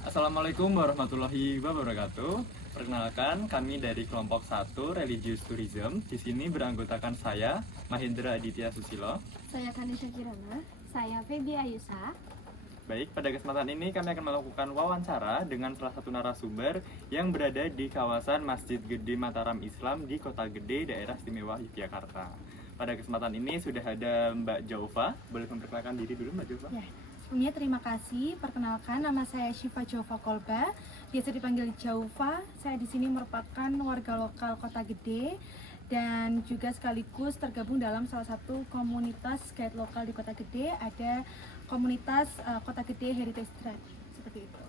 Assalamualaikum warahmatullahi wabarakatuh. Perkenalkan, kami dari kelompok 1 Religious Tourism. Di sini beranggotakan saya, Mahendra Aditya Susilo. Saya Kanisha Kirana. Saya Feby Ayusa. Baik, pada kesempatan ini kami akan melakukan wawancara dengan salah satu narasumber yang berada di kawasan Masjid Gede Mataram Islam di Kota Gede, Daerah Istimewa Yogyakarta. Pada kesempatan ini sudah ada Mbak Jaufa. Boleh memperkenalkan diri dulu, Mbak Jaufa? Ya, sebelumnya terima kasih. Perkenalkan, nama saya Syifa Jaufa Kolba. Biasa dipanggil Jaufa. Saya di sini merupakan warga lokal Kota Gede dan juga sekaligus tergabung dalam salah satu komunitas guide lokal di Kota Gede. Ada komunitas Kota Gede Heritage Track, seperti itu.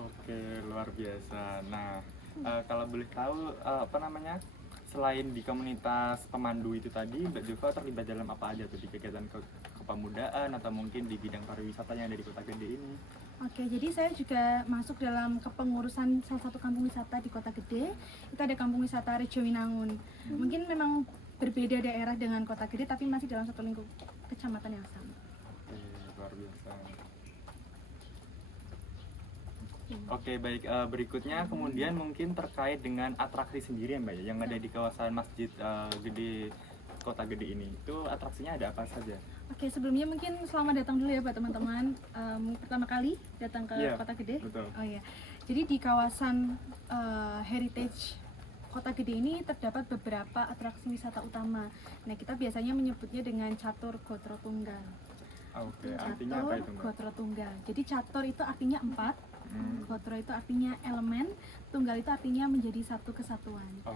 Oke, luar biasa. Nah, kalau boleh tahu, selain di komunitas pemandu itu tadi, Mbak Jova terlibat dalam apa aja tuh di kegiatan kepemudaan atau mungkin di bidang pariwisata yang ada di Kota Gede ini? Oke, jadi saya juga masuk dalam kepengurusan salah satu kampung wisata di Kota Gede. Itu ada kampung wisata Rejo Winangun. Mungkin memang berbeda daerah dengan Kota Gede, tapi masih dalam satu lingkup kecamatan yang sama. Oke, luar biasa. Oke, baik. Berikutnya kemudian mungkin terkait dengan atraksi sendiri ya, Mbak, yang ada di kawasan Masjid Gede Kota Gede ini. Itu atraksinya ada apa saja? Oke, sebelumnya mungkin selamat datang dulu ya buat teman-teman. Pertama kali datang ke Iya, Kota Gede. betul. Oh iya. Jadi di kawasan Heritage Kota Gede ini terdapat beberapa atraksi wisata utama. Nah, kita biasanya menyebutnya dengan Catur Gotro Tunggal. Oke, artinya apa itu, Mbak? Gotro Tunggal. Jadi catur itu artinya 4, gotro itu artinya elemen, tunggal itu artinya menjadi satu kesatuan. Oh,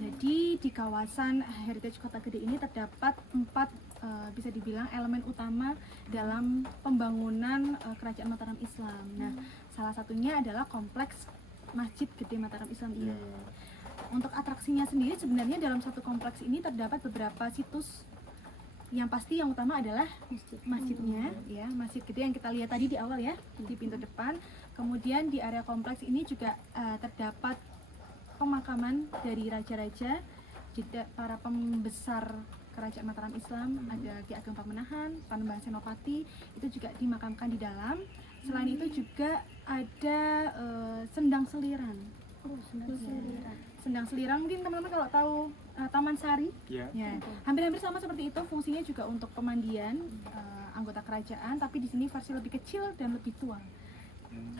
Jadi di kawasan Heritage Kota Gede ini terdapat 4 bisa dibilang elemen utama dalam pembangunan Kerajaan Mataram Islam. Nah, salah satunya adalah kompleks Masjid Gede Mataram Islam ini. Untuk atraksinya sendiri sebenarnya dalam satu kompleks ini terdapat beberapa situs. Yang pasti yang utama adalah masjidnya, ya, Masjid Gede yang kita lihat tadi di awal ya, di pintu depan. Kemudian di area kompleks ini juga terdapat pemakaman dari raja-raja, juga para pembesar Kerajaan Mataram Islam. Ada Ki Ageng Pamenahan, Panembahan Senopati, itu juga dimakamkan di dalam. Selain itu juga ada Sendang Seliran. Sendang Seliran mungkin teman-teman kalau tahu Taman Sari, ya. ya, hampir-hampir sama seperti itu. Fungsinya juga untuk pemandian anggota kerajaan, tapi di sini versi lebih kecil dan lebih tua.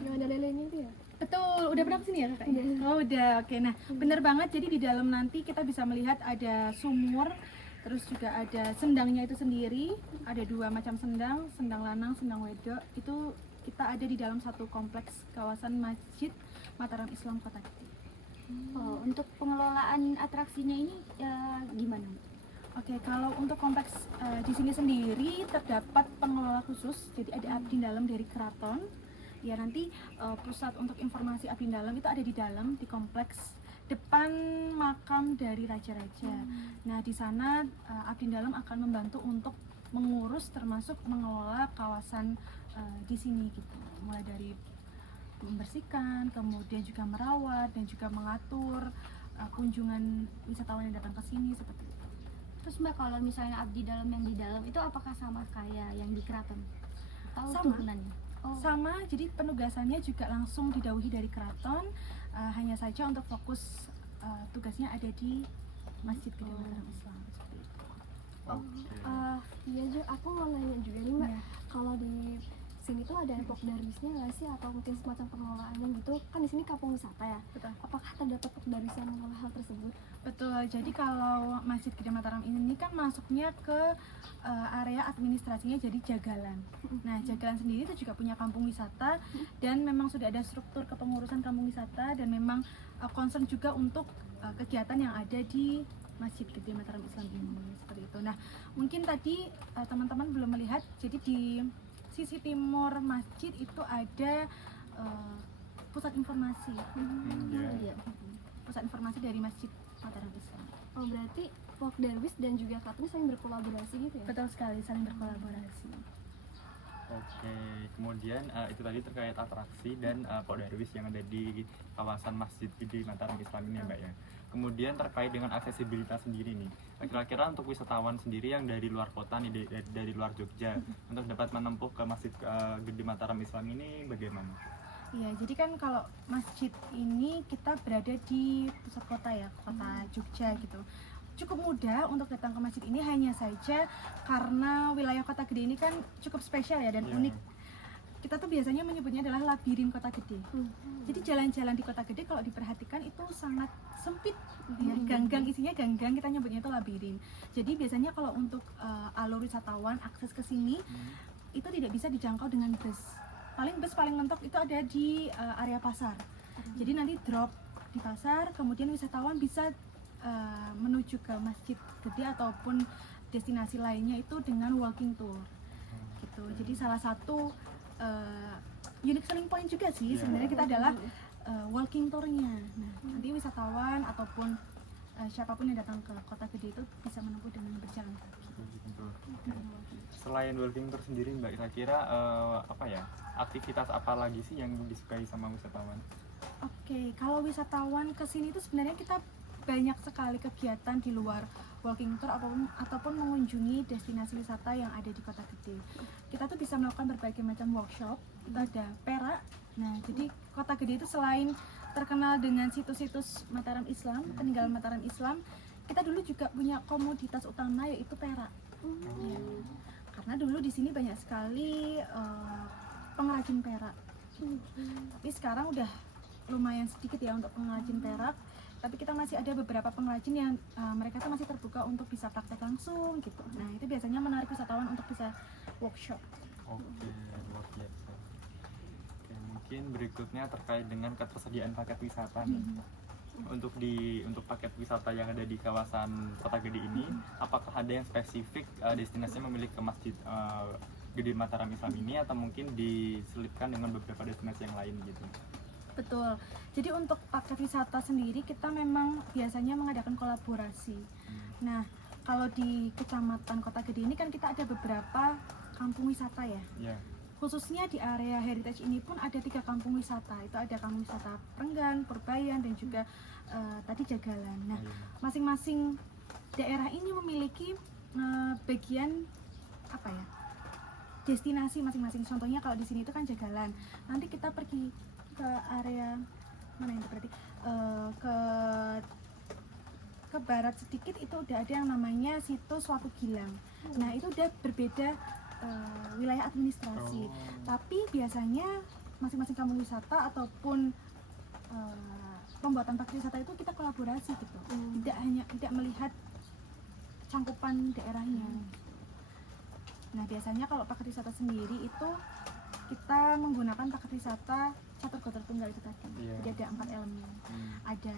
Yang ada lelenya itu ya? Betul, udah pernah kesini ya kakaknya? Oh udah, oke. Nah, bener banget. Jadi di dalam nanti kita bisa melihat ada sumur, terus juga ada sendangnya itu sendiri. Ada 2 macam sendang, sendang lanang, sendang wedok. Itu kita ada di dalam satu kompleks kawasan Masjid Mataram Islam Kota Gede. Oh, untuk pengelolaan atraksinya ini gimana? Oke, kalau untuk kompleks di sini sendiri terdapat pengelola khusus. Jadi ada abdi dalam dari keraton. Ya, nanti pusat untuk informasi abdi dalam itu ada di dalam di kompleks depan makam dari raja-raja. Nah, di sana abdi dalam akan membantu untuk mengurus termasuk mengelola kawasan di sini gitu. Mulai dari membersihkan, kemudian juga merawat dan juga mengatur kunjungan wisatawan yang datang ke sini seperti itu. Terus Mbak, kalau misalnya abdi dalam yang di dalam itu apakah sama kayak yang di keraton? Atau Sama. turunannya? Oh, Sama, jadi penugasannya juga langsung didhawuhi dari keraton, hanya saja untuk fokus tugasnya ada di Masjid Gede Mataram Islam seperti itu. iya Jo, aku mau nanya juga nih Mbak. Iya. Kalau di sini tuh ada pokdarisnya nggak sih, atau mungkin semacam pengelolaannya gitu? Kan di sini kampung wisata ya. Betul. Apakah terdapat pokdaris yang mengelola hal tersebut? Betul, jadi kalau Masjid Gede Mataram ini kan masuknya ke area administrasinya jadi Jagalan. Nah, Jagalan sendiri itu juga punya kampung wisata dan memang sudah ada struktur kepengurusan kampung wisata dan memang concern juga untuk kegiatan yang ada di Masjid Gede Mataram Islam ini seperti itu. Nah, mungkin tadi teman-teman belum melihat, jadi di sisi timur masjid itu ada pusat informasi. Iya. Pusat informasi dari Masjid Mataram Islam. Oh, berarti pokdarwis dan juga keraton saling berkolaborasi gitu ya? Betul sekali, saling berkolaborasi. Oke, kemudian itu tadi terkait atraksi dan Pokdarwis yang ada di kawasan Masjid Gede Mataram Islam ini, Mbak ya. Kemudian terkait dengan aksesibilitas sendiri nih, kira-kira untuk wisatawan sendiri yang dari luar kota nih, dari luar Jogja, untuk dapat menempuh ke Masjid Gede Mataram Islam ini bagaimana? Iya, jadi kan kalau masjid ini kita berada di pusat kota ya, kota Jogja gitu. Cukup mudah untuk datang ke masjid ini, hanya saja karena wilayah Kota Gede ini kan cukup spesial ya dan Iya. unik. Kita tuh biasanya menyebutnya adalah labirin Kota Gede. Jadi jalan-jalan di Kota Gede kalau diperhatikan itu sangat sempit, ya. Gang-gang isinya gang-gang, kita nyebutnya itu labirin. Jadi biasanya kalau untuk alur wisatawan akses ke sini itu tidak bisa dijangkau dengan bus. Bus paling mentok itu ada di area pasar. Jadi nanti drop di pasar, kemudian wisatawan bisa menuju ke masjid gede ataupun destinasi lainnya itu dengan walking tour gitu. Jadi salah satu unique selling point juga sih Iya. sebenarnya kita adalah walking tournya. Nah, nanti wisatawan ataupun siapapun yang datang ke Kota Gede itu bisa menempuh dengan berjalan kaki. Selain walking tour sendiri Mbak, kira-kira apa ya, aktivitas apa lagi sih yang disukai sama wisatawan? Oke, kalau wisatawan ke sini itu sebenarnya kita banyak sekali kegiatan di luar walking tour ataupun mengunjungi destinasi wisata yang ada di Kota Gede. Kita tuh bisa melakukan berbagai macam workshop. Kita ada perak. Nah, jadi Kota Gede itu selain terkenal dengan situs-situs Mataram Islam, peninggalan Mataram Islam, kita dulu juga punya komoditas utama yaitu perak. Ya. Karena dulu di sini banyak sekali pengrajin perak. Tapi sekarang udah lumayan sedikit ya untuk pengrajin perak. Tapi kita masih ada beberapa pengrajin yang mereka tuh masih terbuka untuk bisa praktek langsung gitu. Nah, itu biasanya menarik wisatawan untuk bisa workshop. Oke, luar biasa. Oke, mungkin berikutnya terkait dengan ketersediaan paket wisata nih. Untuk paket wisata yang ada di kawasan Kota Gede ini, apakah ada yang spesifik destinasinya memilih ke Masjid Gede Mataram Islam ini, atau mungkin diselipkan dengan beberapa destinasi yang lain gitu? Betul. Jadi untuk paket wisata sendiri kita memang biasanya mengadakan kolaborasi. Nah, kalau di Kecamatan Kota Gede ini kan kita ada beberapa kampung wisata ya. Ya. Khususnya di area heritage ini pun ada 3 kampung wisata. Itu ada kampung wisata Prenggan, Purbayan, dan juga tadi Jagalan. Nah, masing-masing daerah ini memiliki bagian apa ya? Destinasi masing-masing. Contohnya kalau di sini itu kan Jagalan. Nanti kita pergi ke area mana ini berarti ke barat sedikit itu udah ada yang namanya situs Watu Gilang. Nah, itu udah berbeda wilayah administrasi. Tapi biasanya masing-masing kampung wisata ataupun pembuatan paket wisata itu kita kolaborasi gitu. Tidak melihat cangkupan daerahnya. Nah, biasanya kalau paket wisata sendiri itu kita menggunakan paket wisata catur gotong tunggal itu tadi. Iya. Jadi ada 4 elemen. Ada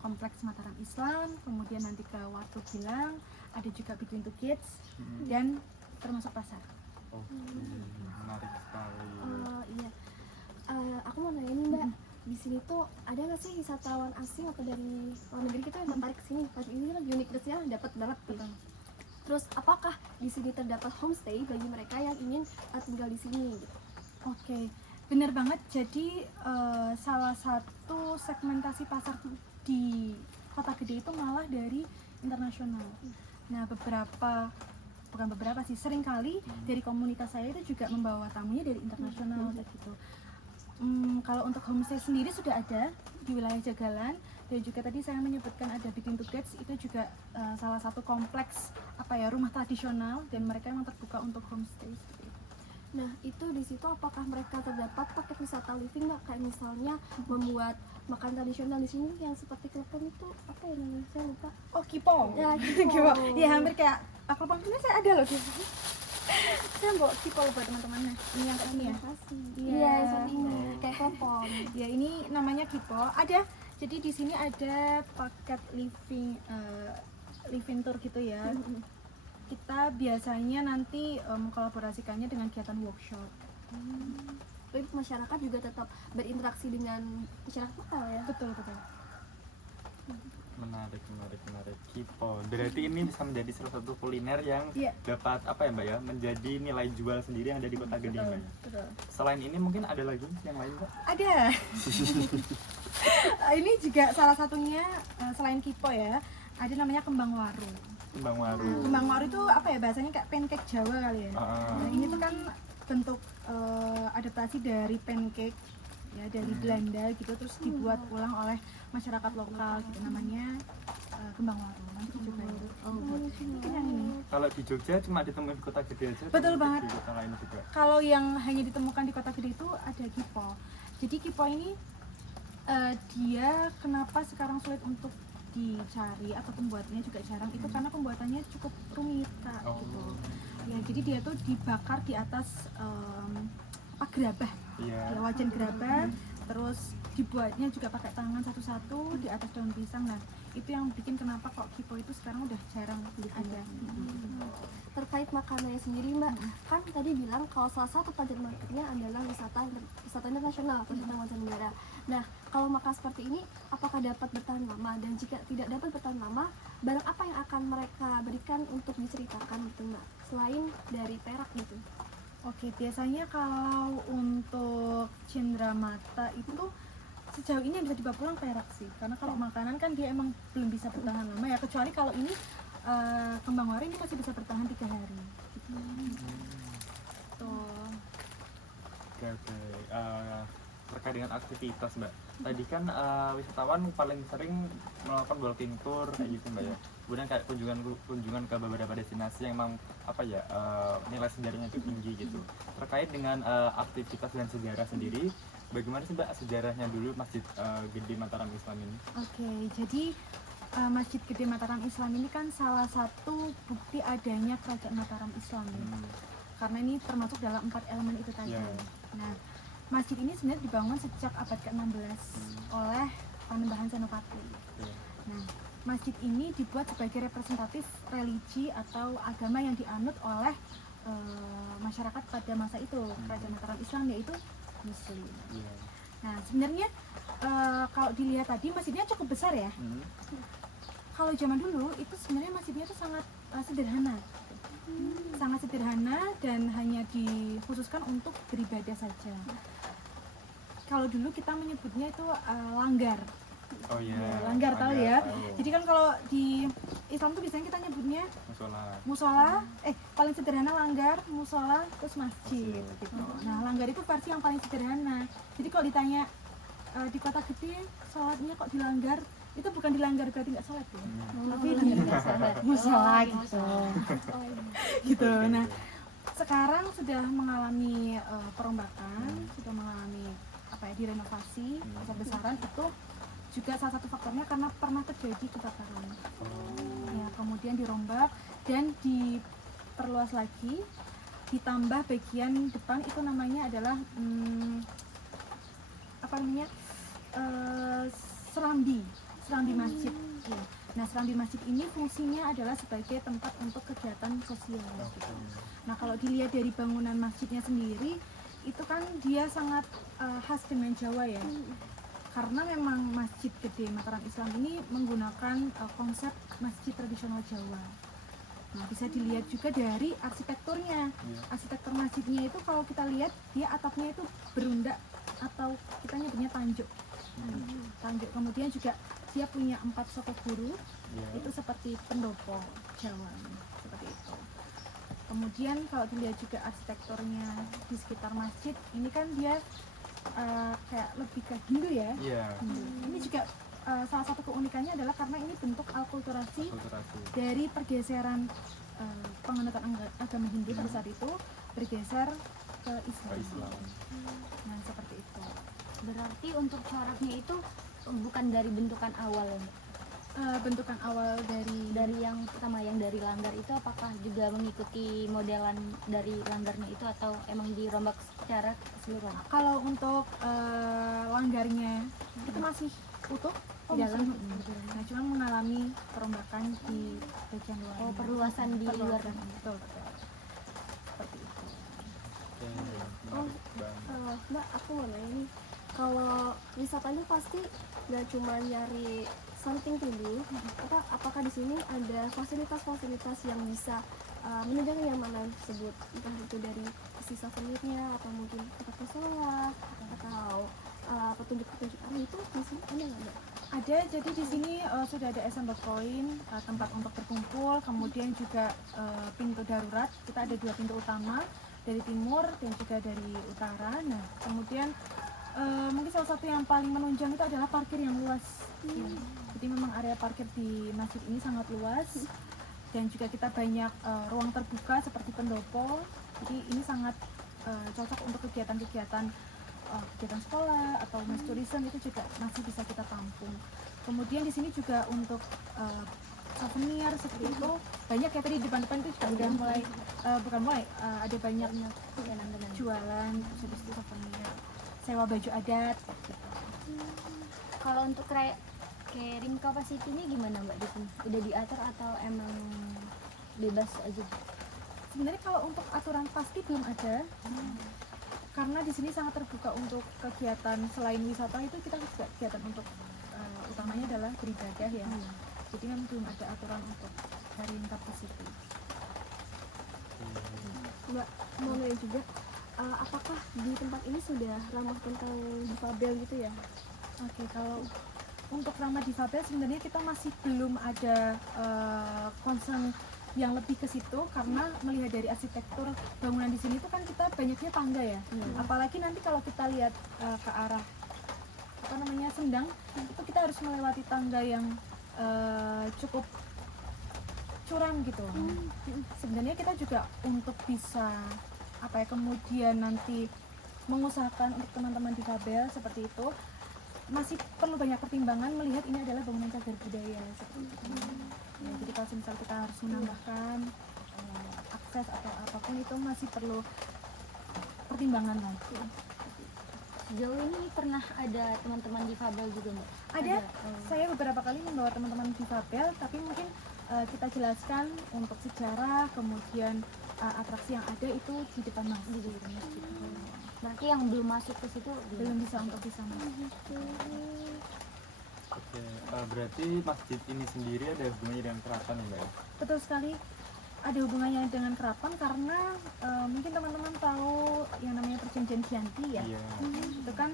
kompleks Mataram Islam, kemudian nanti ke Watu Gilang, ada juga Between Two Gates, dan termasuk pasar. Oke, menarik sekali. Iya. Aku mau nanya nih Mbak, di sini tuh ada nggak sih wisatawan asing atau dari luar negeri kita yang tertarik ke sini? Pas ini kan uniqueness-nya dapat banget nih. Betul. Terus apakah di sini terdapat homestay bagi mereka yang ingin tinggal di sini? Gitu? Oke, benar banget. Jadi salah satu segmentasi pasar di Kota Gede itu malah dari internasional. Nah, bukan beberapa sih, sering kali dari komunitas saya itu juga membawa tamunya dari internasional kayak gitu. Kalau untuk homestay sendiri sudah ada di wilayah Jagalan, dan juga tadi saya menyebutkan ada Between Two Gates, itu juga salah satu kompleks rumah tradisional, dan mereka memang terbuka untuk homestay. Nah, itu di situ apakah mereka terdapat paket wisata living Mbak? Kayak misalnya membuat makan tradisional di sini yang seperti klepon itu apa ya namanya? Saya lupa. Oh, kipong. Ya, Kipong. Ya, hampir kayak klepon ini saya ada loh kipong. Saya bawa kipong buat teman-teman. Nah, ini yang kayak ini ya. Iya, seperti ini kayak klepon. Ya, ini namanya kipong. Ada. Jadi di sini ada paket living tour gitu ya. Kita biasanya nanti mengkolaborasikannya dengan kegiatan workshop. Tapi masyarakat juga tetap berinteraksi dengan masyarakat lokal ya. Betul. Menarik. Kipo. Berarti ini bisa menjadi salah satu kuliner yang Iya. dapat apa ya Mbak ya, menjadi nilai jual sendiri yang ada di Kota Gede Mbak ya. Betul. Selain ini mungkin ada lagi yang lain Mbak? Ada. Ini juga salah satunya selain kipo ya, ada namanya kembang waru. Kembang waru. Kembang waru itu apa ya, bahasanya kayak pancake Jawa kali ya. Nah, ini tuh kan bentuk adaptasi dari pancake ya dari Belanda gitu, terus dibuat ulang oleh masyarakat lokal gitu, namanya kembang warung. Nanti dicobain. Mungkin yang ini. Kalau di Jogja cuma ditemuin di Kota Gede aja? Betul atau banget. Di kota lain juga? Kalau yang hanya ditemukan di Kota Gede itu ada kipo. Jadi kipo ini dia kenapa sekarang sulit untuk dicari atau pembuatannya juga jarang, itu karena pembuatannya cukup rumit Kak, Oh. gitu. Ya, jadi dia tuh dibakar di atas apa, gerabah, Iya. ya, wajan gerabah, terus dibuatnya juga pakai tangan satu-satu di atas daun pisang. Nah, itu yang bikin kenapa kok kipo itu sekarang udah jarang ada. Terkait makanannya sendiri Mbak, kan tadi bilang kalau salah satu target marketnya adalah wisata internasional atau wisata mancanegara. Nah, kalau makan seperti ini apakah dapat bertahan lama, dan jika tidak dapat bertahan lama, barang apa yang akan mereka berikan untuk diceritakan gitu Mbak, selain dari perak gitu? Oke, biasanya kalau untuk cenderamata itu sejauh ini yang bisa dibawa pulang perak sih, karena kalau makanan kan dia emang belum bisa bertahan lama ya, kecuali kalau ini kembang warung ini masih bisa bertahan 3 hari gitu. Tuh. Oke. Terkait dengan aktivitas Mbak, tadi kan wisatawan paling sering melakukan walking tour kayak gitu Mbak ya. Kemudian kayak kunjungan ke beberapa destinasi yang emang apa ya, nilai sejarahnya itu tinggi gitu. Terkait dengan aktivitas dan sejarah sendiri, bagaimana sih Mbak sejarahnya dulu Masjid Gede Mataram Islam ini? Oke, jadi Masjid Gede Mataram Islam ini kan salah satu bukti adanya kerajaan Mataram Islam ya. Karena ini termasuk dalam 4 elemen itu tadi. Ya. Nah, masjid ini sebenarnya dibangun sejak abad ke-16 oleh Panembahan Senopati. Oke. Nah, masjid ini dibuat sebagai representatif religi atau agama yang dianut oleh masyarakat pada masa itu, kerajaan Mataram Islam, yaitu Muslim. Iya. Nah, sebenarnya kalau dilihat tadi masjidnya cukup besar ya. Kalau zaman dulu itu sebenarnya masjidnya itu sangat sederhana. Sangat sederhana dan hanya dikhususkan untuk beribadah saja. Kalau dulu kita menyebutnya itu langgar. Oh iya. Ya, langgar tahu ya. Tahu. Jadi kan kalau di Islam tuh biasanya kita nyebutnya Musola. musola, paling sederhana langgar, musola, terus masjid gitu. Nah, langgar itu versi yang paling sederhana. Jadi kalau ditanya di Kota Gede sholatnya kok di langgar, itu bukan di langgar berarti nggak sholat ya, tapi di musola gitu. Gitu. Nah, sekarang sudah mengalami perombakan, sudah mengalami direnovasi besar-besaran. Itu juga salah satu faktornya karena pernah terjadi kebakaran. Ya, kemudian dirombak dan diperluas lagi, ditambah bagian depan itu namanya adalah serambi masjid. Ya. Nah, serambi masjid ini fungsinya adalah sebagai tempat untuk kegiatan sosial. Gitu. Nah, kalau dilihat dari bangunan masjidnya sendiri, itu kan dia sangat khas dengan Jawa ya. Karena memang Masjid Gede Mataram Islam ini menggunakan konsep masjid tradisional Jawa. Nah, bisa dilihat juga dari arsitekturnya. Arsitektur masjidnya itu kalau kita lihat, dia atapnya itu berundak atau kita nyebutnya tanjuk. Tanjuk. Kemudian juga dia punya 4 sokok guru. Itu seperti pendopo Jawa, seperti itu. Kemudian kalau dilihat juga arsitekturnya di sekitar masjid, ini kan dia kayak lebih ke Hindu ya. Hindu. Ini juga salah satu keunikannya adalah karena ini bentuk alkulturasi dari pergeseran penganutan agama Hindu pada saat itu bergeser ke Islam. Nah, seperti itu. Berarti untuk coraknya itu bukan dari bentukan awal. Bentukan awal Dari yang pertama, yang dari langgar itu apakah juga mengikuti modelan dari langgarnya itu atau emang dirombak secara keseluruhan? kalau untuk langgarnya itu masih utuh di dalam. Nah, cuma mengalami perombakan di bagian luar. Oh, perluasan di luar. Betul. Seperti itu. Mbak, aku mau nanya nih, kalau wisata ini pasti nggak cuma nyari something to do, apakah di sini ada fasilitas-fasilitas yang bisa menunjang kenyamanan tersebut, entah itu dari sisa souvenirnya atau mungkin tempat sholat atau petunjuk-petunjuk arah, itu di sini ada nggak Mbak? Ada, jadi di sini sudah ada assemble point, tempat untuk berkumpul, kemudian juga pintu darurat. Kita ada 2 pintu utama, dari timur dan juga dari utara. Nah, kemudian Mungkin salah satu yang paling menunjang itu adalah parkir yang luas. Ya. Jadi memang area parkir di masjid ini sangat luas dan juga kita banyak ruang terbuka seperti pendopo. Jadi ini sangat cocok untuk kegiatan-kegiatan kegiatan sekolah atau mass tourism itu juga masih bisa kita tampung. Kemudian di sini juga untuk souvenir seperti itu banyak ya, tadi di depan-depan itu juga udah mulai bukan mulai ada banyak jualan, terus habis itu souvenir, sewa baju adat gitu. Kalau untuk carrying capacity-nya gimana Mbak di sini? Udah diatur atau emang bebas aja? Sebenarnya kalau untuk aturan pasti belum ada, karena di sini sangat terbuka untuk kegiatan selain wisata itu kita juga kegiatan untuk utamanya adalah beribadah ya. Jadi memang belum ada aturan untuk carrying capacity. Mbak mau nanya juga, apakah di tempat ini sudah ramah tentang difabel gitu ya? Oke, kalau untuk ramah difabel sebenarnya kita masih belum ada concern yang lebih ke situ, karena melihat dari arsitektur bangunan di sini itu kan kita banyaknya tangga ya. Apalagi nanti kalau kita lihat ke arah apa namanya Sendang, itu kita harus melewati tangga yang cukup curam gitu. Sebenarnya kita juga untuk bisa apa ya kemudian nanti mengusahakan untuk teman-teman difabel seperti itu masih perlu banyak pertimbangan melihat ini adalah bangunan cagar budaya seperti itu. Ya, jadi kalau misal kita harus menambahkan akses atau apapun itu masih perlu pertimbangan lagi. Sejauh ini pernah ada teman-teman difabel juga Mbak? Ada, saya beberapa kali membawa teman-teman difabel, tapi mungkin kita jelaskan untuk sejarah, kemudian atraksi yang ada itu di depan masjid. Berarti yang belum masuk ke situ Belum bisa untuk bisa masuk. Oke, berarti masjid ini sendiri ada hubungannya dengan keraton ya Mbak? Betul sekali, ada hubungannya dengan keraton karena mungkin teman-teman tahu yang namanya perjanjian Giyanti ya. Iya. Itu kan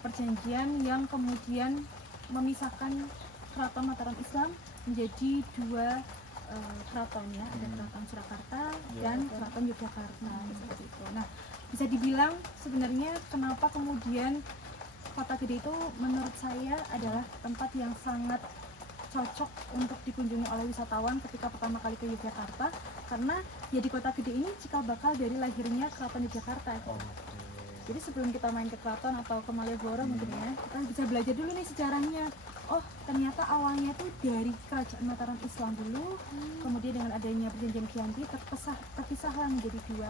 perjanjian yang kemudian memisahkan keraton Mataram Islam menjadi dua keraton ya, ada keraton Surakarta dan keraton Yogyakarta seperti itu. Nah, bisa dibilang sebenarnya kenapa kemudian Kota Gede itu menurut saya adalah tempat yang sangat cocok untuk dikunjungi oleh wisatawan ketika pertama kali ke Yogyakarta, karena ya di Kota Gede ini cikal bakal dari lahirnya Keraton Yogyakarta. Jadi sebelum kita main ke keraton atau ke Malioboro mungkin ya, kita bisa belajar dulu nih sejarahnya. Oh, ternyata awalnya itu dari kerajaan Mataram Islam dulu, kemudian dengan adanya perjanjian Giyanti terpisahlah menjadi dua.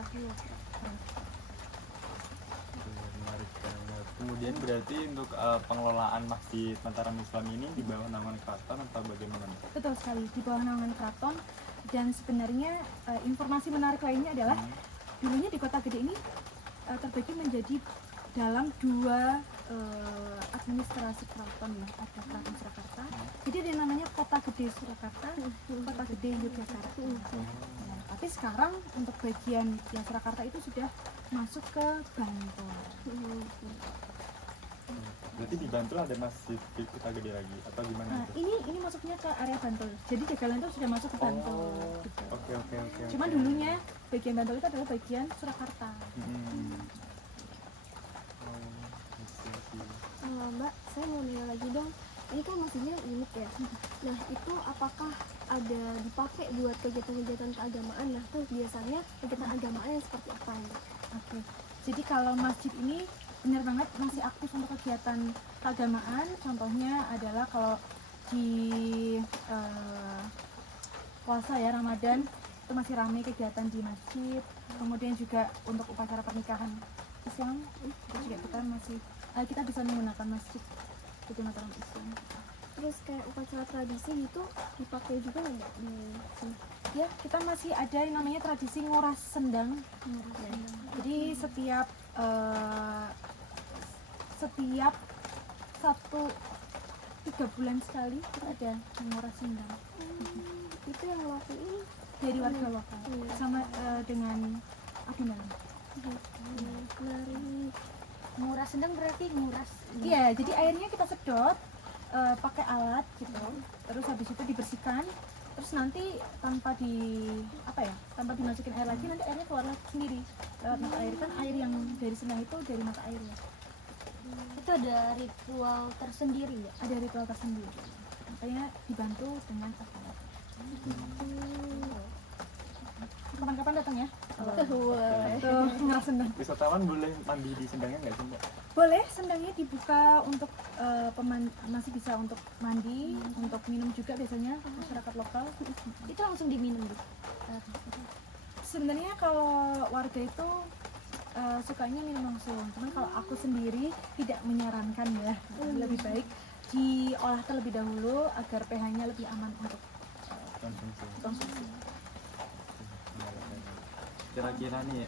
Menarik banget. Kemudian berarti untuk pengelolaan Masjid Mataram Islam ini di bawah naungan keraton atau bagaimana? Betul sekali, di bawah naungan keraton. Dan sebenarnya informasi menarik lainnya adalah dulunya di Kota Gede ini terbagi menjadi dalam dua administrasi keraton ya, ada Keraton Surakarta. Jadi ada yang namanya Kota Gede Surakarta, Kota Gede Yogyakarta. Nah, tapi sekarang untuk bagian yang Surakarta itu sudah masuk ke Bantul. Berarti di Bantul ada masjid di Kota Gede lagi atau gimana? Nah, ini masuknya ke area Bantul. Jadi Jagalan itu sudah masuk ke Bantul. Gitu. Oke. Cuman dulunya bagian Bantul itu adalah bagian Surakarta. Mbak, saya mau nanya lagi dong. Ini kan masjidnya unik ya. Nah, itu apakah ada dipakai buat kegiatan-kegiatan keagamaan? Nah, tuh biasanya kegiatan agamaan yang seperti apa Mbak? Oke. Jadi kalau masjid ini benar banget masih aktif untuk kegiatan keagamaan. Contohnya adalah kalau di puasa ya Ramadan itu masih ramai kegiatan di masjid. Kemudian juga untuk upacara pernikahan Islam itu juga kita bisa menggunakan masjid Gede Mataram Islam. Terus kayak upacara tradisi gitu dipakai juga nggak di sini? Ya, kita masih ada yang namanya tradisi nguras sendang. Ya. Jadi setiap 3 bulan sekali kita ada nguras sendang. Itu yang ngelakuin Dari warga lokal sama dengan adunan. Menarik. nguras sedang berarti nguras Iya, jadi airnya kita sedot pakai alat gitu. Terus habis itu dibersihkan. Terus nanti tanpa dimasukin air lagi, nanti airnya keluar lagi sendiri lewat mata air. Kan air yang dari sendang itu dari mata airnya. itu ada ritual tersendiri ya? Ada ritual tersendiri. Makanya dibantu dengan apa? Kapan-kapan datang ya. Wah. Tuh ngeras sendang. Wisatawan boleh mandi di sendangnya nggak sih Mbak? Boleh, sendangnya dibuka untuk masih bisa untuk mandi, untuk minum juga biasanya masyarakat lokal. Itu langsung diminum gitu? Sebenarnya kalau warga itu sukanya minum langsung. Cuman kalau aku sendiri tidak menyarankan ya. Lebih baik diolah terlebih dahulu agar pH-nya lebih aman untuk konsumsi. Kira-kira nih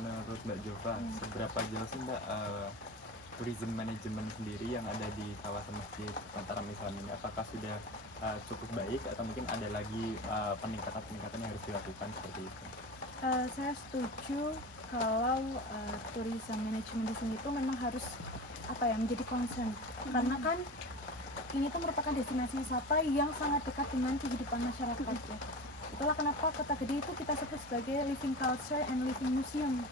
menurut Mbak Jova, seberapa jauh sih Mbak tourism management sendiri yang ada di kawasan Masjid Mataram Islam ini? Apakah sudah cukup baik atau mungkin ada lagi peningkatan-peningkatan yang harus dilakukan seperti itu? Saya setuju kalau tourism management di sini tuh memang harus menjadi concern, karena kan ini tuh merupakan destinasi wisata yang sangat dekat dengan kehidupan masyarakat ya. Itulah kenapa Kota Gede itu kita sebut sebagai living culture and living museum.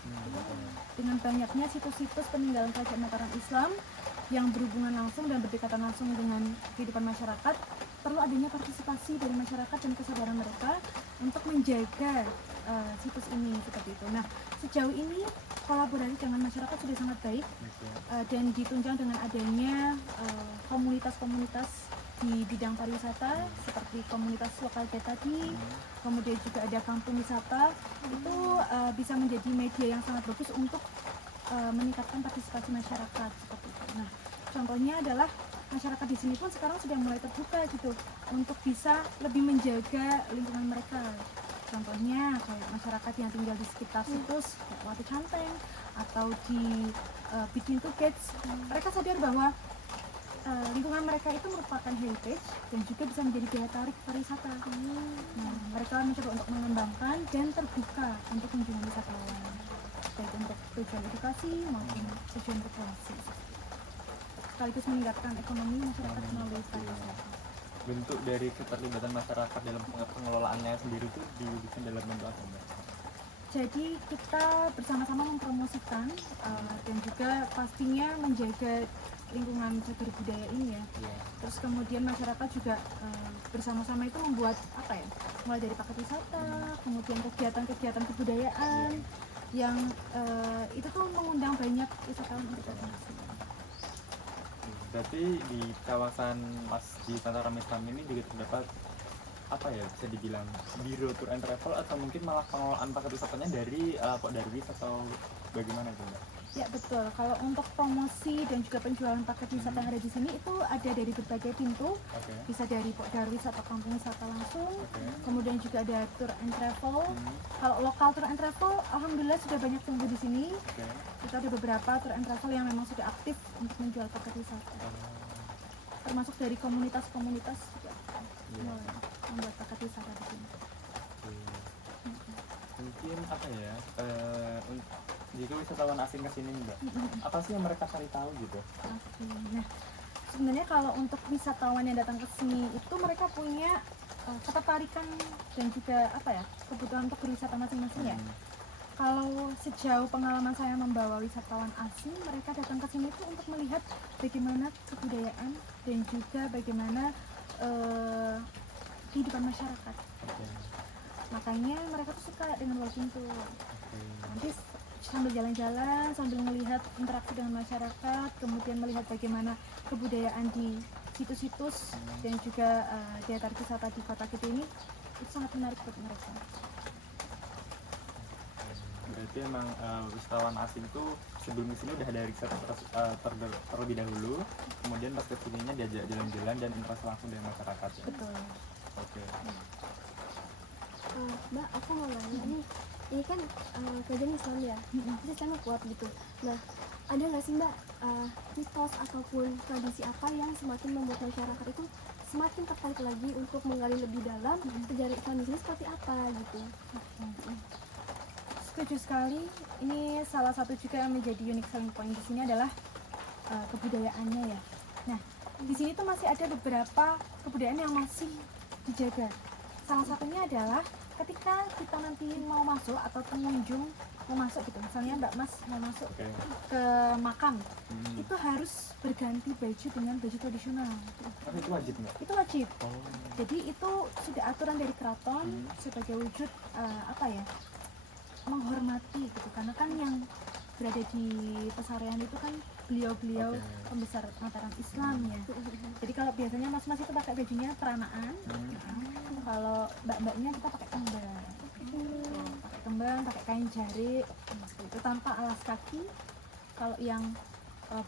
Dengan banyaknya situs-situs peninggalan kerajaan Mataram Islam yang berhubungan langsung dan berdekatan langsung dengan kehidupan masyarakat, perlu adanya partisipasi dari masyarakat dan kesadaran mereka untuk menjaga situs ini seperti itu. Nah, sejauh ini kolaborasi dengan masyarakat sudah sangat baik dan ditunjang dengan adanya komunitas-komunitas di bidang pariwisata seperti komunitas lokal kayak tadi, kemudian juga ada kampung wisata. Itu bisa menjadi media yang sangat bagus untuk meningkatkan partisipasi masyarakat seperti itu. Nah, contohnya adalah masyarakat di sini pun sekarang sudah mulai terbuka gitu untuk bisa lebih menjaga lingkungan mereka. Contohnya kayak masyarakat yang tinggal di sekitar situs kayak Watu Canteng atau di Between Two Gates, mereka sadar bahwa lingkungan mereka itu merupakan heritage dan juga bisa menjadi daya tarik pariwisata. Nah, mereka mencoba untuk mengembangkan dan terbuka untuk kunjungan wisatawan, baik untuk tujuan edukasi maupun tujuan rekreasi. Sekaligus meningkatkan ekonomi masyarakat melalui pariwisata. Bentuk dari keterlibatan masyarakat dalam pengelolaannya sendiri itu diwujudkan dalam bentuk apa Mbak? Jadi kita bersama-sama mempromosikan dan juga pastinya menjaga lingkungan cagar budaya ini ya. Terus kemudian masyarakat juga bersama-sama itu membuat mulai dari paket wisata, kemudian kegiatan-kegiatan kebudayaan yang itu tuh mengundang banyak wisatawan untuk datang ke sini. Berarti di kawasan Masjid Mataram Islam ini juga terdapat bisa dibilang biro tour and travel atau mungkin malah pengelolaan paket wisatanya dari Pak Darwis atau bagaimana itu Mbak? Ya betul, kalau untuk promosi dan juga penjualan paket wisata yang ada di sini itu ada dari berbagai pintu, bisa dari Pok Darwis atau kampung wisata langsung, kemudian juga ada tour and travel. Kalau lokal tour and travel, alhamdulillah sudah banyak tumbuh di sini. Kita ada beberapa tour and travel yang memang sudah aktif untuk menjual paket wisata, termasuk dari komunitas-komunitas juga mulai membuat paket wisata di sini. Mungkin jika wisatawan asing ke sini Mbak, apa sih yang mereka cari tahu gitu? Oke. Nah, sebenarnya kalau untuk wisatawan yang datang ke sini itu mereka punya ketertarikan dan juga kebutuhan untuk berwisata masing-masing ya. Kalau sejauh pengalaman saya membawa wisatawan asing, mereka datang ke sini itu untuk melihat bagaimana kebudayaan dan juga bagaimana kehidupan masyarakat. Makanya mereka tuh suka dengan walking tour. Nanti sambil jalan-jalan, sambil melihat interaksi dengan masyarakat, kemudian melihat bagaimana kebudayaan di situs-situs dan juga daya tarik wisata di Kota Gede ini, itu sangat menarik buat mereka. Berarti emang wisatawan asing itu sebelum di sini udah ada riset terlebih dahulu, kemudian pas kesininya diajak jalan-jalan dan interaksi langsung dengan masyarakat ya? Betul. Oke. Mbak, aku mau nanya nih, ini kan kerjaan Islam ya, sistemnya kuat gitu. Nah, ada nggak sih Mbak mitos ataupun tradisi apa yang semakin membuat masyarakat itu semakin tertarik lagi untuk menggali lebih dalam sejarah Islam di sini seperti apa gitu? Setuju sekali. Ini salah satu juga yang menjadi unique selling point di sini adalah kebudayaannya ya. Nah, di sini tuh masih ada beberapa kebudayaan yang masih dijaga. Salah satunya adalah ketika kita nanti mau masuk atau pengunjung mau masuk gitu, misalnya Mbak Mas mau masuk Oke. ke makam, Hmm. itu harus berganti baju dengan baju tradisional. Tapi itu wajib nggak? Itu wajib. Oh. Jadi itu sudah aturan dari keraton sebagai wujud apa ya, menghormati gitu, karena kan yang berada di Pesarean itu kan beliau-beliau Oke. pembesar Mataram Islam ya. Jadi kalau biasanya mas-mas itu pakai bajunya peranaan, kalau mbak-mbaknya kita pakai kembang. Pakai kembang, pakai kain jarik, seperti itu tanpa alas kaki. Kalau yang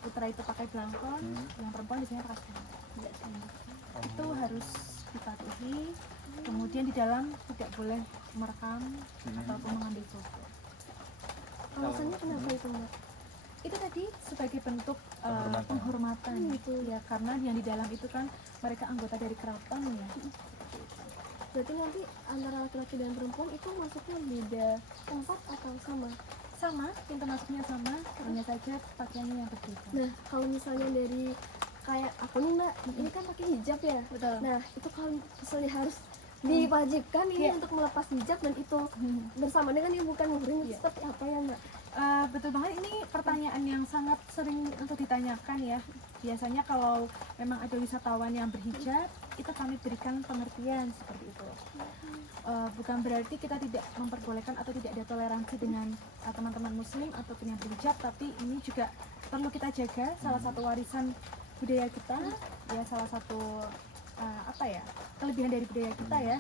putra itu pakai belangkon, yang perempuan biasanya pakai sandal. Itu harus dipatuhi. Kemudian di dalam tidak boleh merekam ataupun mengambil foto. Alasannya kenapa itu Mbak? Itu tadi sebagai bentuk Penghormatan. penghormatan Gitu. ya, karena yang di dalam itu kan mereka anggota dari keraton ya. Berarti nanti antara laki-laki dan perempuan itu masuknya beda tempat atau sama? Sama, pintu masuknya sama, hanya saja pakaiannya yang berbeda. Nah, kalau misalnya dari kayak aku nih Mbak, ini kan pakai hijab ya. Betul. Nah, itu kalau misalnya harus diwajibkan ini Iya. untuk melepas hijab dan itu bersama dengan yang bukan muhrim, Iya. seperti apa ya Mbak? Betul banget, ini pertanyaan yang sangat sering untuk ditanyakan ya. Biasanya kalau memang ada wisatawan yang berhijab, itu kami berikan pengertian seperti itu. Bukan berarti kita tidak memperbolehkan atau tidak ada toleransi dengan teman-teman muslim ataupun yang berhijab, tapi ini juga perlu kita jaga, salah satu warisan budaya kita, ya salah satu apa ya, kelebihan dari budaya kita ya.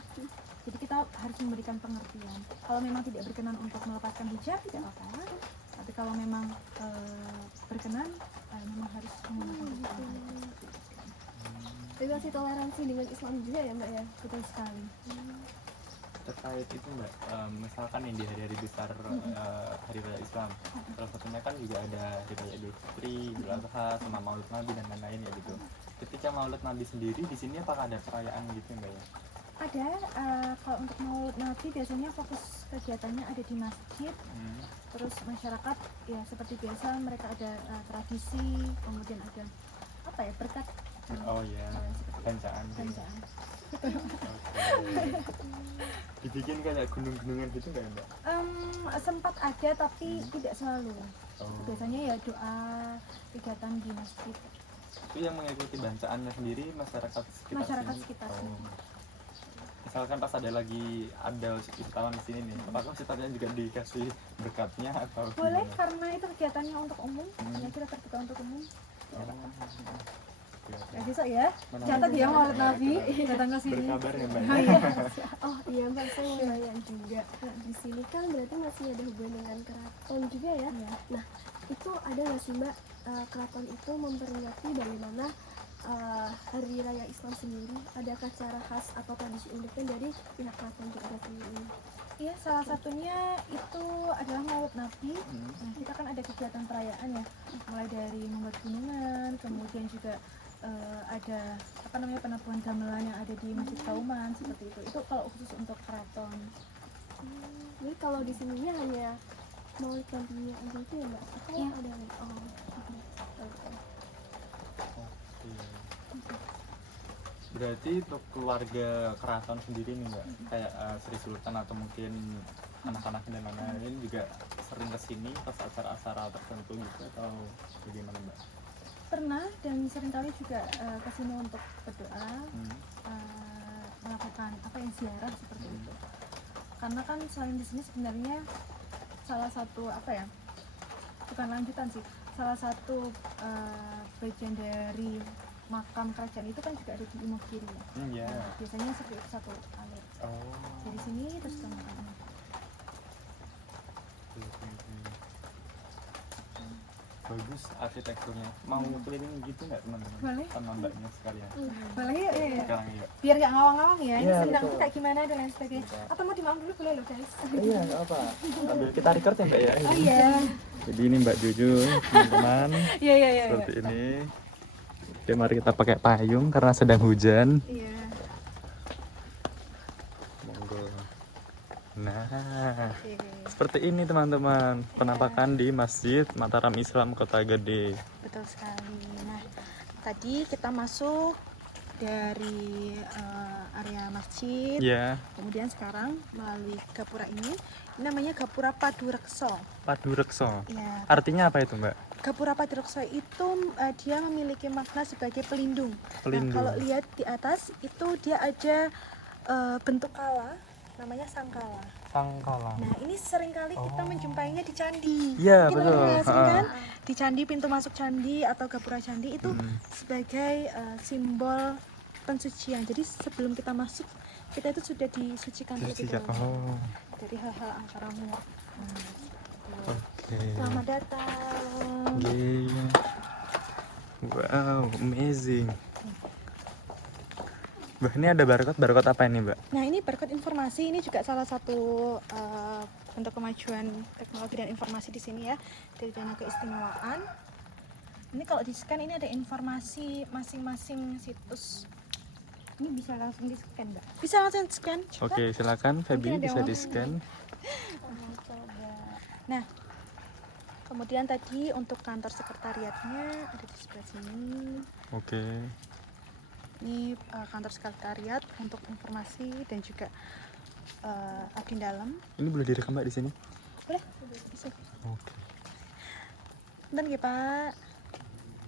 Jadi kita harus memberikan pengertian. Kalau memang tidak berkenan untuk melepaskan hijab, tidak apa-apa. Tapi kalau memang berkenan, memang harus menggunakan hijab. Jadi masih toleransi dengan Islam juga ya Mbak ya? Betul sekali. Terkait itu Mbak, misalkan nih di hari-hari besar hari raya Islam, salah satunya kan juga ada hari raya Idul Fitri, Idul Adha, sama Maulid Nabi dan lain-lain ya gitu. Ketika Maulid Nabi sendiri di sini apakah ada perayaan gitu Mbak ya? Ada, kalau untuk Maulid Nabi biasanya fokus kegiatannya ada di masjid. Terus masyarakat ya seperti biasa mereka ada tradisi, kemudian ada apa ya, berkat. Oh iya, kancaan. Kancaan. Oke. Dibikin kayak gunung-gunungan gitu nggak ya Mbak? Sempat ada tapi tidak selalu. Oh. Biasanya ya doa, kegiatan di masjid. Itu yang mengikuti bancaannya sendiri masyarakat sekitar Masyarakat sini? sekitar Oh. sini. Misalkan pas ada wisatawan di sini nih, apakah wisatawan juga dikasih berkatnya atau Boleh, gimana? karena itu kegiatannya untuk umum, ya kita terbuka untuk umum. Oh. Oke, oke. Ya, besok ya, Menarik. catat ya Maulid Nabi, datang ke sini. Berkabar ya Mbak? Oh iya. Oh iya Mbak, saya mau nanya juga. Di sini kan berarti masih ada hubungan dengan keraton juga ya? Iya. Nah, itu ada nggak sih Mbak, keraton itu memperingati bagaimana hari raya Islam sendiri? Adakah cara khas atau tradisi uniknya dari pihak keraton juga ada sendiri? Iya, salah satunya itu adalah Maulid Nabi. Nah, kita kan ada kegiatan perayaan ya, mulai dari membuat gunungan, kemudian juga ada apa namanya, penabuhan gamelan yang ada di Masjid Kauman seperti itu. Itu kalau khusus untuk keraton. Jadi kalau di sininya hanya Maulid Nabi aja itu ya Mbak? Atau Iya. ada lagi? Oh, oke. Oke. Berarti untuk keluarga keraton sendiri nih Mbak, kayak Sri Sultan atau mungkin anak-anaknya dan lain-lain juga sering kesini pas acara-acara tertentu gitu atau bagaimana Mbak? Pernah dan seringkali juga kesini untuk berdoa, melakukan apa yang ziarah seperti itu. Karena kan selain di sini sebenarnya salah satu apa ya, bukan lanjutan sih, salah satu bagian dari makam kerajaan itu kan juga ada di Imogiri ya. Iya. Biasanya seperti itu satu alur Oh. dari sini terus ke makam ini. Bagus arsitekturnya. Mau keliling gitu nggak teman-teman? Boleh. Sama mbaknya sekalian. Boleh yuk, yuk, yuk. Sekarang yuk. Biar nggak ngawang-ngawang ya, ini Iya, sendang betul. kayak gimana dan lain sebagainya. Atau mau dimakan dulu boleh loh guys. Iya, nggak apa. Sambil kita record ya Mbak ya. Oh iya. Jadi ini Mbak Juju, teman-teman. Iya iya iya. Seperti ini. Oke, mari kita pakai payung karena sedang hujan. Iya. Monggo. Nah, Oke. seperti ini teman-teman penampakan di Masjid Mataram Islam Kota Gede. Betul sekali. Nah, tadi kita masuk dari area masjid. Ya, Kemudian sekarang melalui gapura ini namanya gapura Padurekso. Padurekso. Ya, Artinya apa itu, Mbak? gapura Padurekso itu dia memiliki makna sebagai pelindung. Pelindung. Nah, kalau lihat di atas itu dia ada bentuk kala, namanya sangkala. Sangkala. Nah, ini seringkali kita menjumpainya di candi. Iya, Kita betul. lihat sering Ha-ha. kan? Di candi, pintu masuk candi atau gapura candi itu sebagai simbol pensucian. Jadi sebelum kita masuk, kita itu sudah disucikan terlebih Sucikan. dahulu Oh, dari hal-hal angkara murka. oke. Selamat datang. Yeay. Wow, amazing. Mbak, ini ada barcode apa ini, Mbak? Nah, ini barcode informasi, ini juga salah satu bentuk kemajuan teknologi dan informasi di sini ya, dari dana keistimewaan. Ini kalau di scan ini ada informasi masing-masing situs. Ini bisa langsung di scan Mbak? Bisa langsung scan. Coba. Oke, silakan Feby Mungkin ada bisa yang di mau. scan. Coba. Nah, kemudian tadi untuk kantor sekretariatnya ada di sebelah sini. Oke. Ini kantor sekretariat untuk informasi dan juga abdi dalam. Ini boleh direkam, Mbak, di sini? Boleh? Bisa. Oke. Bentar ya, Pak.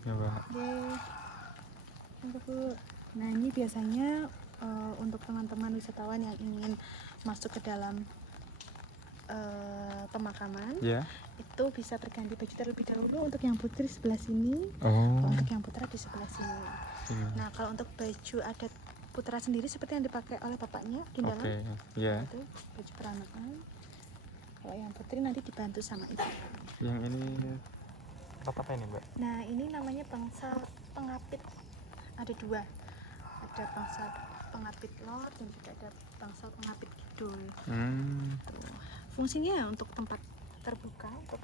Ya, Mbak. Oke. Tunggu, Bu. Nah, ini biasanya untuk teman-teman wisatawan yang ingin masuk ke dalam pemakaman, Ya. itu bisa berganti baju terlebih dahulu untuk yang putri sebelah sini, Oh. kalau untuk yang putra di sebelah sini. Iya. Nah, kalau untuk baju adat putra sendiri seperti yang dipakai oleh bapaknya di dalam, Oke. Ya. itu baju peranakan. Kalau yang putri nanti dibantu sama ibu. Yang ini apa ini, Mbak? Nah, ini namanya bangsa pengapit. Ada dua. Ada bangsa pengapit lor dan juga ada bangsa pengapit kidul. Fungsinya untuk tempat terbuka untuk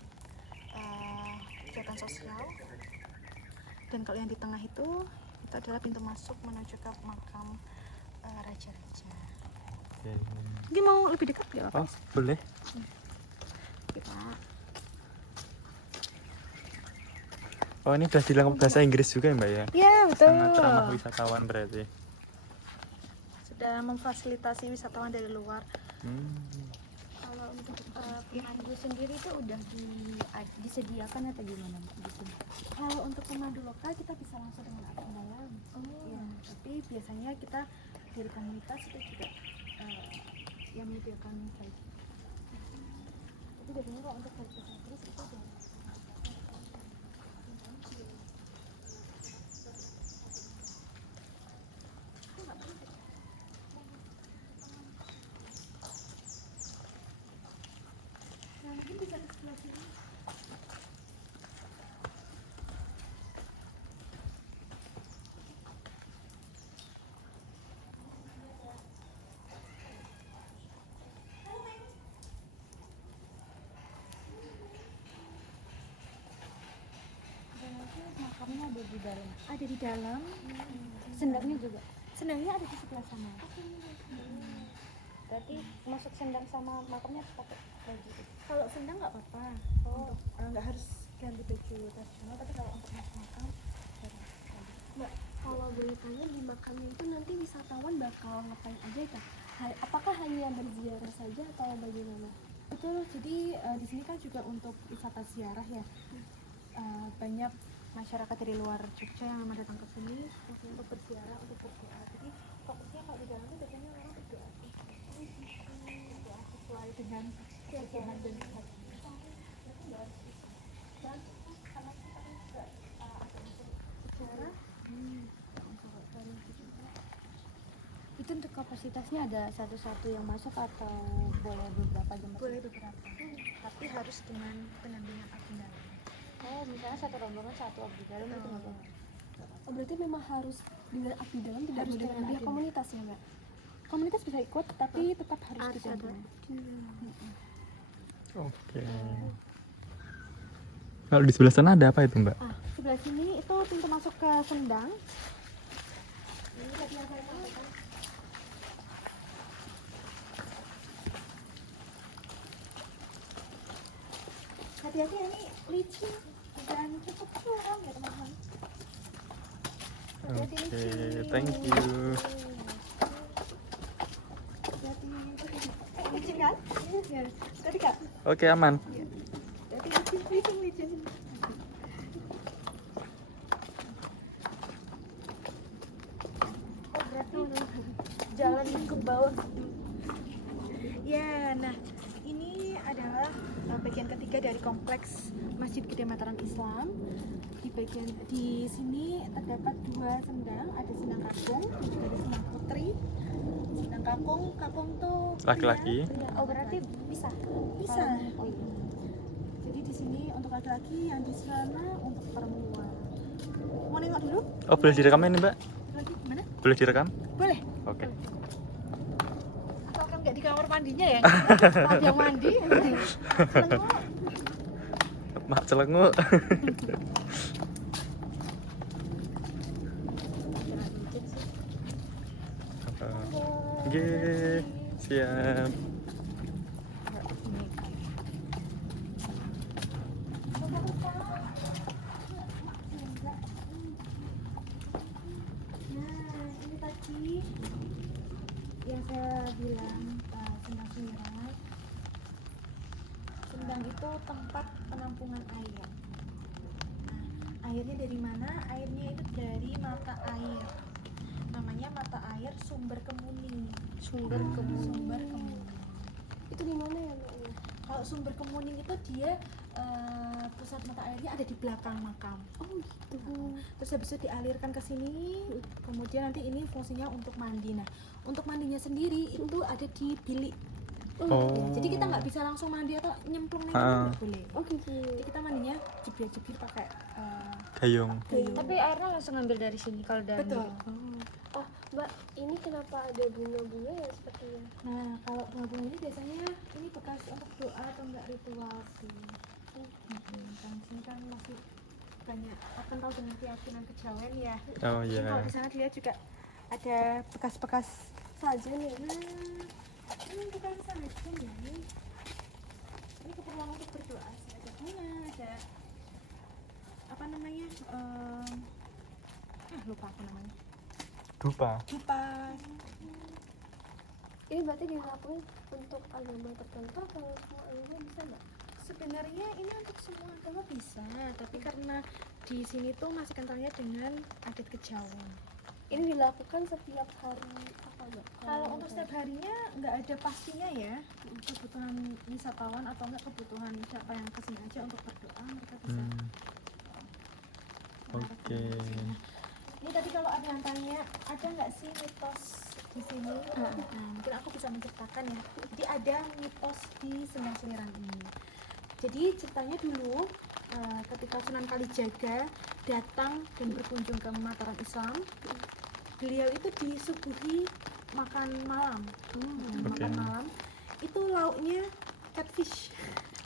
kegiatan sosial. Dan kalau yang di tengah itu adalah pintu masuk menuju ke makam raja-raja. Oke. Mungkin mau lebih dekat nggak apa-apa? Oh, boleh. Kita Oh, ini udah dilengkapi bahasa Inggris juga ya, Mbak ya? ya betul. Sangat ramah wisatawan berarti. Sudah memfasilitasi wisatawan dari luar. Kalau untuk pemandu sendiri itu udah disediakan atau gimana Mbak, di sini? Kalau untuk pemandu lokal kita bisa langsung dengan abdi dalam. Ya, tapi biasanya kita dari komunitas itu juga yang menyediakan baju. Tapi biasanya kalau untuk baju Inggris itu udah nah, mungkin bisa ke sebelah sini. Makamnya ada di dalam. Ada di dalam. Sendangnya juga. Sendangnya ada di sebelah sana. Berarti masuk sendang sama makamnya pakai baju itu. Kalau sendang nggak apa-apa. Untuk nggak harus ganti baju tradisional, tapi kalau untuk masuk makam harus ganti. Mbak, kalau boleh tanya di makamnya itu nanti wisatawan bakal ngapain aja ya? Apakah hanya berziarah saja atau bagaimana? Betul. Jadi di sini kan juga untuk wisata ziarah ya. Banyak masyarakat dari luar Jogja yang memang datang ke sini untuk berziarah, untuk berdoa. Jadi fokusnya kalau di dalam itu biasanya orang berdoa. Berdoa sesuai dengan keyakinan dan keyakinan. Dan karena kita kan juga ada unsur sejarah. Itu untuk kapasitasnya ada satu-satu yang masuk atau boleh beberapa jam? Boleh beberapa, tapi harus dengan pendampingan abdi dalam. Oh, misalnya satu rombongan satu abdi dalam itu nggak boleh. Oh, berarti memang harus dengan abdi dalam, tidak Harus boleh dengan dengan pihak abdi. komunitas ya Mbak? Komunitas bisa ikut, tapi tetap harus Harus ada. didampingi. Oke. Kalau di sebelah sana ada apa itu, Mbak? Sebelah sini itu pintu masuk ke Sendang. Ini tadi yang saya sampaikan. Hati-hati, ini licin dan cukup curam ya teman-teman. Oke, thank you. Licin kan? Ya. Tadi Kak. Oke, aman. Licin. Oh, berarti jalan ke bawah. Ya, nah ini adalah bagian ketiga dari kompleks Masjid Gede Mataram Islam. Di sini terdapat dua sendang, ada sendang kakung dan juga ada sendang putri. Sendang kakung tuh Laki-laki. pria. Oh, berarti bisa. Bisa. Oh, iya. Jadi di sini untuk laki-laki, yang di sana untuk perempuan. Mau nengok dulu? Oh, boleh direkam ini, Mbak? Lagi gimana? Boleh direkam? Boleh. Oke. Asalkan nggak di kamar mandinya ya. Ada yang mandi. Selengok. Mak celengu. Oke, siap. Nah, ini tadi yang saya bilang sendang semirat. Sendang itu tempat penampungan air. Nah, airnya dari mana? Airnya itu dari mata air. Namanya mata air Sumber Kemuning. Sumber Sumber Kemuning. itu di mana ya Mbak? Kalau Sumber Kemuning itu dia pusat mata airnya ada di belakang makam. Oh gitu. Terus habis itu dialirkan ke sini, kemudian nanti ini fungsinya untuk mandi. Nah, untuk mandinya sendiri itu ada di bilik. Oh. Ya, jadi kita nggak bisa langsung mandi atau nyemplung nih, Ah. nggak boleh. Oh gitu. Jadi kita mandinya jebir-jebir pakai Gayung. gayung. Tapi airnya langsung ngambil dari sini kalau dalam. Betul. Oh Mbak, ini kenapa ada bunga-bunga ya sepertinya? Nah, kalau bunga-bunga ini biasanya ini bekas untuk doa atau enggak ritual sih. Kan sini kan masih banyak akan tahu dengan keyakinan kejawen ya. Oh Mungkin iya. kalau di sana dilihat juga ada bekas-bekas Sajen ya. ini bekas sajen ya ini keperluan untuk berdoa sih. Ada bunga, ada apa namanya? Lupa apa namanya. Dupa. Dupa. Ini berarti dilakukan untuk agama tertentu atau semua agama bisa nggak? Sebenarnya ini untuk semua agama bisa, tapi karena di sini tuh masih kentalnya dengan adat kejawen. Ini dilakukan setiap hari apa Mbak? Kalau untuk setiap harinya nggak ada pastinya ya, kebutuhan wisatawan atau enggak kebutuhan siapa yang kesini aja untuk berdoa mereka bisa. Oke. Ini tadi kalau ada yang tanya, ada nggak sih mitos di sini? Nah, mungkin aku bisa menceritakan ya. Jadi ada mitos di Sendang Semiran ini. Jadi ceritanya dulu ketika Sunan Kalijaga datang dan berkunjung ke Mataram Islam, beliau itu disuguhi makan malam. Makan malam itu lauknya catfish.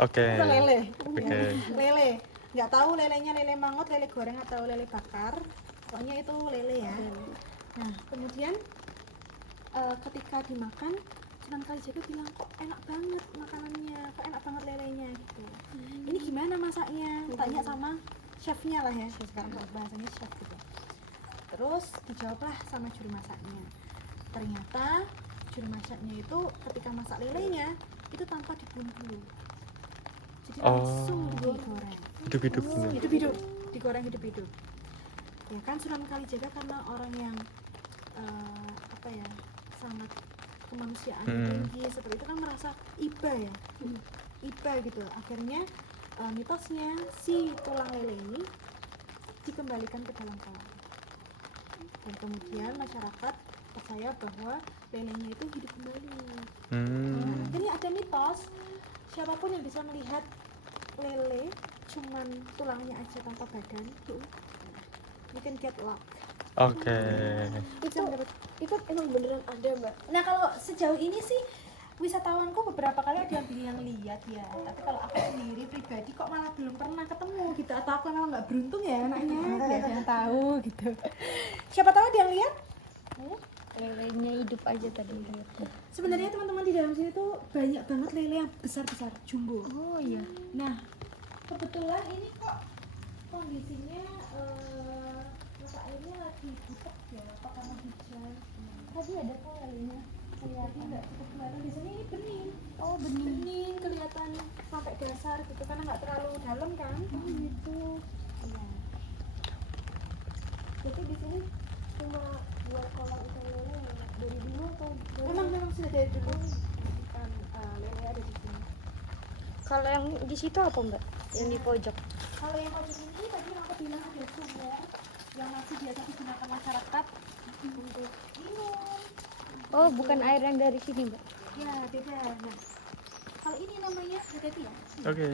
Oke. Itu lele. Oke. Ya, lele. Nggak tahu lelenya lele mangut, lele goreng atau lele bakar. Pokoknya itu lele ya. Nah, kemudian ketika dimakan, Sunan Kalijaga bilang kok enak banget makanannya, kok enak banget lelenya gitu. Ini gimana masaknya? Tanya sama chefnya lah ya. Sekarang bahasanya chef gitu. Terus dijawablah sama juru masaknya. Ternyata juru masaknya itu ketika masak lelenya itu tanpa dibunuh dulu. Jadi langsung digoreng. Hidup-hidup ini. Hidup-hidup, digoreng hidup-hidup. Ya kan Sunan Kalijaga karena orang yang apa ya, sangat kemanusiaan tinggi seperti itu kan merasa iba ya. Iba gitu. Akhirnya mitosnya si tulang lele ini dikembalikan ke dalam kolam. Dan kemudian masyarakat percaya bahwa lelenya itu hidup kembali. Jadi ada mitos siapapun yang bisa melihat lele cuman tulangnya aja tanpa badan you can get luck. Oke. Itu emang beneran ada Mbak? Nah kalau sejauh ini sih wisatawanku beberapa kali ada yang lihat ya, tapi kalau aku sendiri pribadi kok malah belum pernah ketemu gitu, atau aku memang nggak beruntung ya anaknya, nggak ada yang tahu gitu. Siapa tahu ada yang lihat. Lelenya hidup aja tadi lihat. Sebenarnya teman-teman di dalam sini tuh banyak banget lele yang besar-besar jumbo. Oh iya. Nah kebetulan ini kok kondisinya mata airnya lagi Tadi ada kok lainnya. Kelihatan. Nggak cukup kelihatan di sini ini bening. Oh, bening. Bening kelihatan sampai dasar gitu karena nggak terlalu dalam kan. Oh gitu. Iya. Jadi di sini cuma buat kolam ikan lele yang dari dulu atau dari Memang sudah dari dulu ikan lele ada di sini. Kalau yang di situ apa, Mbak? Yang di pojok. Kalau yang pojok ini tadi yang aku bilang ada sumber yang masih biasa digunakan masyarakat untuk minum. Oh, bukan air yang dari sini, Mbak. Ya beda. Nah, kalau ini namanya hati-hati ya. Oke.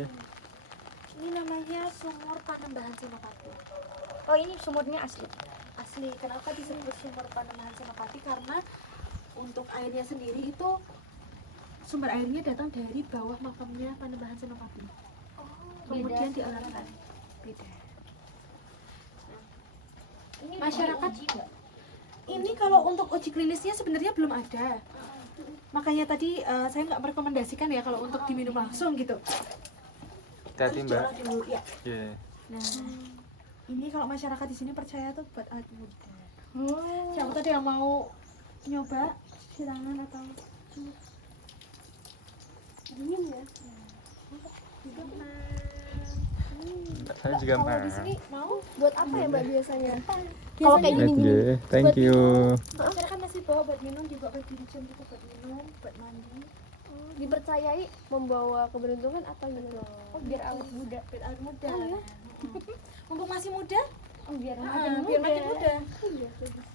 Ini namanya sumur Panembahan Senopati. Oh, ini sumurnya asli. Asli. Kenapa disebut sumur Panembahan Senopati? Karena untuk airnya sendiri itu sumber airnya datang dari bawah makamnya Panembahan Senopati. Kemudian dialirkan. Beda. Ini Masyarakat- uji, Mbak. Ini kalau untuk uji klinisnya sebenarnya belum ada. Makanya tadi saya nggak merekomendasikan ya kalau untuk diminum langsung gitu. Hati-hati, Harus Mbak. diolah dulu ya. Iya. Nah, ini kalau masyarakat di sini percaya tuh buat awet muda. Oh. Siapa tadi yang mau nyoba silangan atau dingin ya? Saya juga kalau mau. di sini mau Buat apa ya Mbak biasanya? Kalau kayak gini nih. Thank you. masyarakat masih bawa buat minum juga buat dirujum gitu buat minum buat mandi. Dipercayai membawa keberuntungan apa gitu? Oh, biar awet muda. Biar awet muda. Oh, ya? Mumpung masih muda, Oh, biar biar makin makin muda. Iya.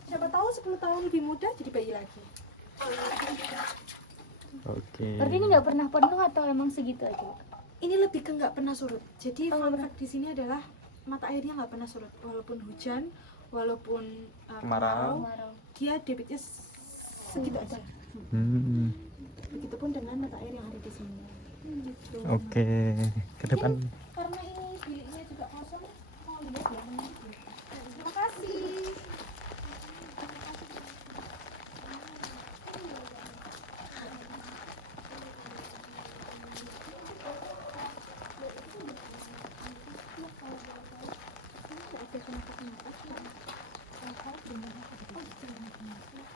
Siapa tahu 10 tahun lebih muda jadi bayi lagi. Oke. Berarti ini nggak pernah penuh atau emang segitu aja? Ini lebih ke nggak pernah surut. Jadi fun fact di sini adalah mata airnya nggak pernah surut walaupun hujan, walaupun Kemarau. Kemarau. dia debitnya segitu aja. Hmm. Begitupun dengan mata air yang ada di sini. Gitu. Oke. Ke depan. Karena ini biliknya juga kosong, mau lihat ya menarik ya. Terima kasih.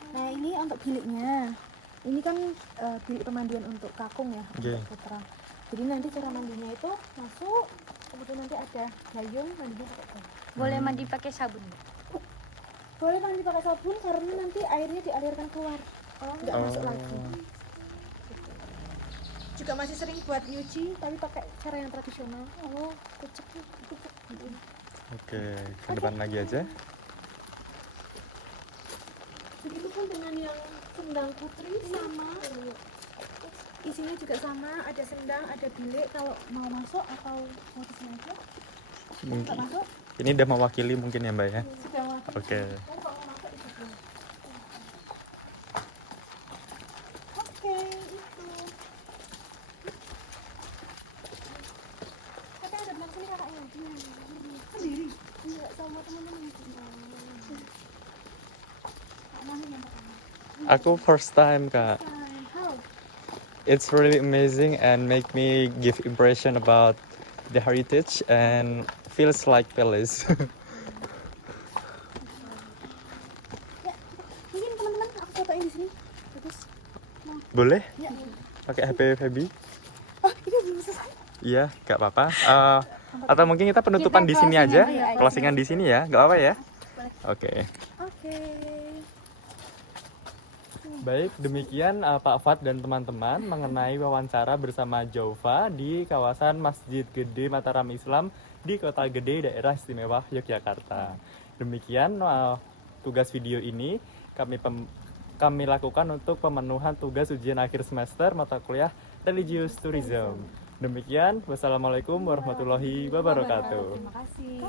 Nah ini untuk biliknya. Ini kan bilik pemandian untuk kakung ya, Oke. untuk putra. Jadi nanti cara mandinya itu masuk, kemudian nanti ada gayung mandinya pakai gayung. Boleh mandi pakai sabun, Mbak? Boleh mandi pakai sabun karena nanti airnya dialirkan keluar, nggak Oh. masuk lagi. Juga masih sering buat nyuci, tapi pakai cara yang tradisional. Oh, kucek. Oke, ke depan lagi aja. Begitupun dengan yang sendang putri sama. Isinya juga sama, ada sendang, ada bilik. Kalau mau masuk atau mau di sini aja, Mungkin nggak masuk, ini udah mewakili mungkin ya, Mbak ya. sudah masuk. Oke. Kalau mau masuk itu dulu. Oke, itu. Kakak ada bilang sini kakaknya. Sendiri. Enggak sama teman-teman. Kak Mami yang pertama. Aku first time, Kak. How? It's really amazing and make me give impression about the heritage and feels like palace. Mungkin teman-teman aku fotoin di sini. Bagus. Boleh? Ya. Pakai HP Feby? Oh, ini belum selesai. Iya, nggak apa-apa. Atau mungkin kita penutupan di sini aja, closingan di sini ya, nggak apa-apa ya? Oke. Oke. Baik, demikian Pak Fat dan teman-teman mengenai wawancara bersama Jaufa di kawasan Masjid Gede Mataram Islam di Kota Gede, Daerah Istimewa Yogyakarta. Demikian tugas video ini kami lakukan untuk pemenuhan tugas ujian akhir semester mata kuliah Religious Tourism. Demikian, wassalamualaikum warahmatullahi wabarakatuh. Terima kasih.